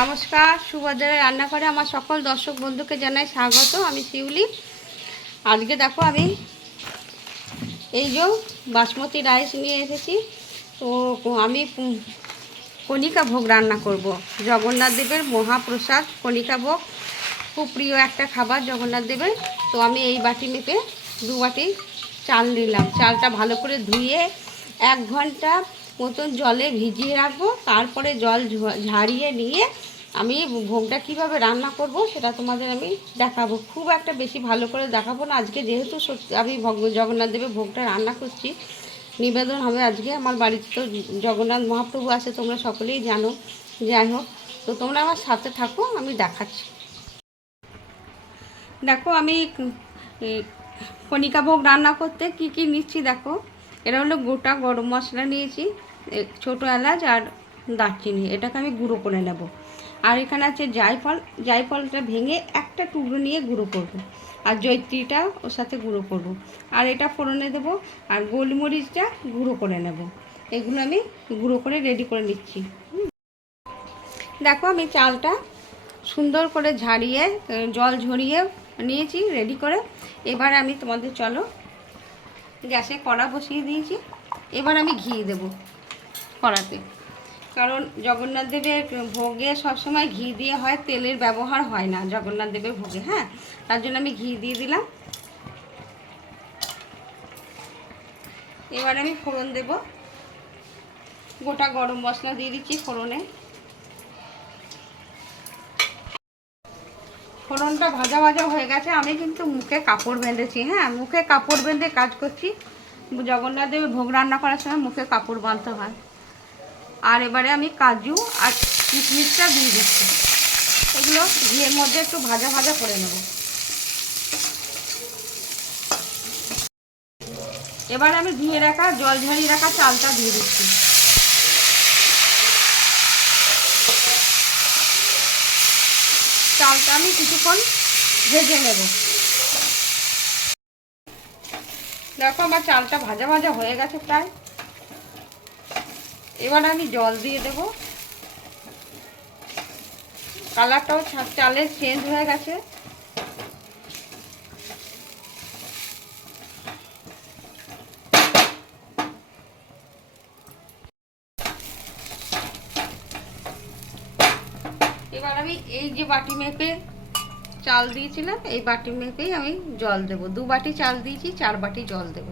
নমস্কার, সুভদ্রা রান্নাঘরে আমার সকল দর্শক বন্ধুকে জানাই স্বাগত। আমি শিউলি। আজকে দেখো আমি এই যে বাসমতি রাইস নিয়ে এসেছি। তো আমি কণিকা ভোগ রান্না করব। জগন্নাথ দেবের মহাপ্রসাদ কণিকা ভোগ, খুব প্রিয় একটা খাবার জগন্নাথ দেবের। তো আমি এই বাটি মেপে 2 বাটি চাল নিলাম। চালটা ভালো করে ধুয়ে 1 ঘন্টা মতন জলে ভিজিয়ে রাখবো। তারপরে জল ঝারিয়ে নিয়ে আমি ভোগটা কিভাবে রান্না করব সেটা তোমাদের আমি দেখাবো। খুব একটা বেশি ভালো করে দেখাবো না আজকে, যেহেতু আমি জগন্নাথ দেবের ভোগটা রান্না করছি। নিবেদন হবে আজকে আমার বাড়িতে, তো জগন্নাথ মহাপ্রভু আছে, তোমরা সকলেই জানো। যাই হোক, তো তোমরা আমার সাথে থাকো, আমি দেখাচ্ছি। দেখো আমি কণিকা ভোগ রান্না করতে কি কি নিচ্ছি দেখো। এটা হলো গোটা গরম মশলা নিয়েছি, ছোটো এলাচ আর দারচিনি, এটাকে আমি গুঁড়ো করে নেব। আর এখানে আছে জায়ফল, জায়ফলটা ভেঙে একটা টুকরো নিয়ে গুঁড়ো করব। আর জয়িত্রীটা ওর সাথে গুঁড়ো করব। আর এটা ফোড়নে দেব। আর গোলমরিচটা গুঁড়ো করে নেব। এগুলো আমি গুঁড়ো করে রেডি করে নিচ্ছি। দেখো আমি চালটা সুন্দর করে ঝাড়িয়ে জল ঝরিয়ে নিয়েছি রেডি করে। এবার আমি তোমাদের চলো, গ্যাসে কড়া বসিয়ে দিয়েছি। এবার আমি ঘি দেব কড়াতে, কারণ জগন্নাথ দেবের ভোগে সবসময় ঘি দিয়ে হয়, তেলের ব্যবহার হয় না জগন্নাথ দেবের ভোগে। হ্যাঁ, তার জন্য আমি ঘি দিয়ে দিলাম। এবার আমি ফোড়ন দেব। গোটা গরম মশলা দিয়ে দিচ্ছি ফোড়নে। ফোড়নটা ভাজা ভাজা হয়ে গেছে। আমি কিন্তু মুখে কাপড় বেঁধেছি। হ্যাঁ, মুখে কাপড় বেঁধে কাজ করছি। জগন্নাথ দেবের ভোগ রান্না করার সময় মুখে কাপড় বাঁধতে হয়। আর এবারে আমি কাজু আর কিশমিশটা দিয়ে দিচ্ছি। এগুলো ঘিয়ের মধ্যে একটু ভাজা ভাজা করে নেব। এবারে আমি ধুয়ে রাখা জল ঝরিয়ে রাখা চালটা দিয়ে দিচ্ছি। চালটা আমি কিছুক্ষণ ভেজে নেব। দেখো আমার চালটা ভাজা ভাজা হয়ে গেছে প্রায়। এবার আমি জল দিয়ে দেব। কালারটাও চালের চেঞ্জ হয়ে গেছে। এবার আমি এই যে বাটি মেপে চাল দিয়েছিলাম, এই বাটি মেপেই আমি জল দেব। 2 বাটি চাল দিয়েছি, 4 বাটি জল দেব।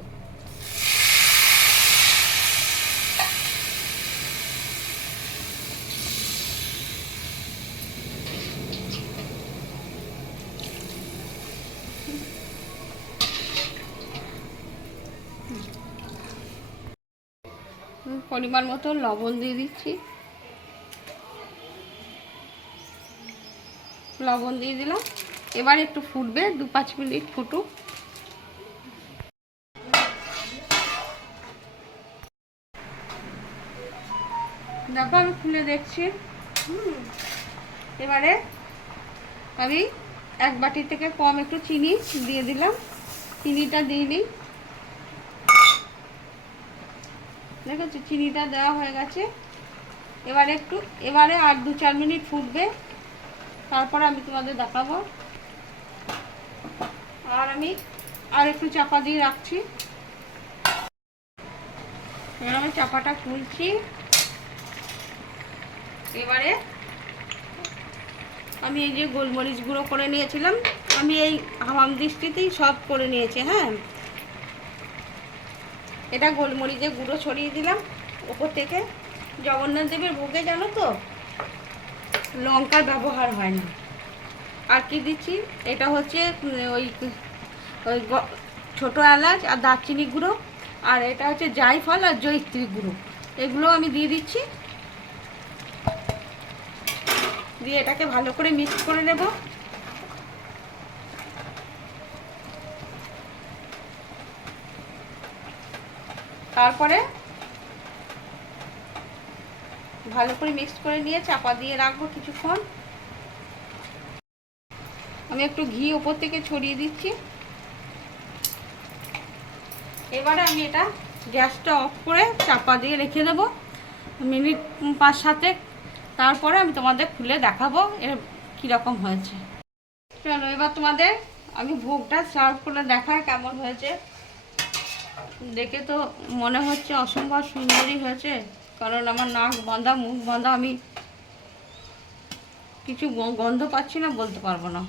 পরিমাণ মতো লবণ দিয়ে দিচ্ছি। লবণ দিয়ে দিলাম। এবার একটু ফুটবে, 2-5 মিনিট ফুটুক। দেখো আমি খুলে দেখছি। এবারে আমি 1 বাটি থেকে কম একটু চিনি দিয়ে দিলাম। চিনিটা দিয়ে দিই। দেখো চিনিটা দেওয়া হয়ে গেছে। এবারে আর 2-4 মিনিট ফুটবে, তারপর আমি তোমাদের দেখাবো। আর আমি আর একটু চাপা দিয়ে রাখছি। এবার আমি চাপাটা খুলছি। এবারে আমি এই যে গোলমরিচ গুঁড়ো করে নিয়েছিলাম, আমি এই হামাম দৃষ্টিতেই সব করে নিয়েছি। হ্যাঁ, এটা গোলমরিচের গুঁড়ো ছড়িয়ে দিলাম ওপর থেকে। জগন্নাথ দেবের ভোগে জানো তো লঙ্কার ব্যবহার হয় না। আর কি দিচ্ছি, এটা হচ্ছে ওই ওই ছোটো এলাচ আর দারচিনি গুঁড়ো। আর এটা হচ্ছে জায়ফল আর জয়িত্রী গুঁড়ো, এগুলো আমি দিয়ে দিচ্ছি। দিয়ে এটাকে ভালো করে মিক্স করে নেব। তারপরে ভালো করে মিক্স করে নিয়ে চাপা দিয়ে রাখবো কিছুক্ষণ। আমি একটু ঘি ওপর থেকে ছড়িয়ে দিচ্ছি। এবারে আমি এটা গ্যাসটা অফ করে চাপা দিয়ে রেখে দেবো মিনিট 5-7 তারপরে আমি তোমাদের খুলে দেখাবো এর কীরকম হয়েছে। চলো এবার তোমাদের আমি ভোগটা সার্ভ করে দেখাই কেমন হয়েছে। দেখে তো মনে হচ্ছে অসম্ভব সুন্দরই হয়েছে, কারণ আমার নাক বাঁধা মুখ বাঁধা, আমি কিছু গন্ধ পাচ্ছি না, বলতে পারবো না।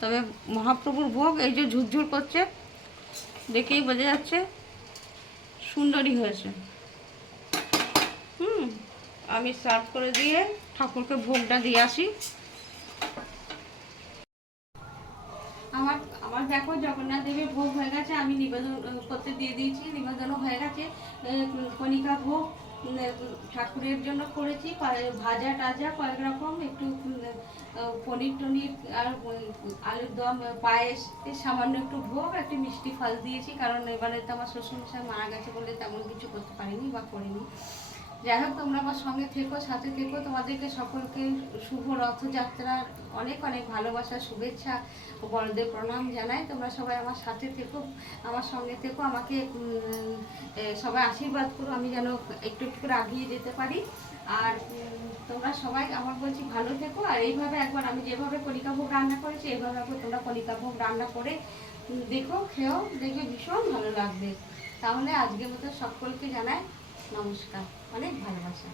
তবে মহাপ্রভুর ভোগ এই যে ঝুরঝুর করছে, দেখেই বোঝা যাচ্ছে সুন্দরই হয়েছে। আমি সার্ভ করে দিয়ে ঠাকুরকে ভোগটা দিয়ে আসি। আমার আমার দেখো জগন্নাথ দেবের ভোগ হয়ে গেছে, আমি নিবেদন করতে দিয়ে দিয়েছি, নিবেদনও হয়ে গেছে। কণিকা ভোগ ঠাকুরের জন্য করেছি, ভাজা টাজা কয়েক রকম, একটু পনির টনির আর আলুর দম, পায়েস, সামান্য একটু ভোগ, একটু মিষ্টি ফল দিয়েছি, কারণ এবারে তো আমার শ্বশুরমশাই মারা গেছে বলে তেমন কিছু করতে পারিনি বা করিনি। যাই হোক, তোমরা আমার সঙ্গে থেকো, সাথে থেকো। তোমাদেরকে সকলকে শুভ রথযাত্রার অনেক অনেক ভালোবাসা, শুভেচ্ছা, বড়দের প্রণাম জানাই। তোমরা সবাই আমার সাথে থেকো, আমার সঙ্গে থেকো, আমাকে সবাই আশীর্বাদ করো, আমি যেন একটু একটু করে আগিয়ে যেতে পারি। আর তোমরা সবাই আমার বলছি ভালো থেকো। আর এইভাবে একবার আমি যেভাবে কণিকা ভোগ রান্না করেছি, এইভাবে একবার তোমরা কণিকা ভোগ রান্না করে দেখো, খেয়েও, দেখবে ভীষণ ভালো লাগবে। তাহলে আজকের মতো সকলকে জানাই নমস্কার, অনেক ভালোবাসা।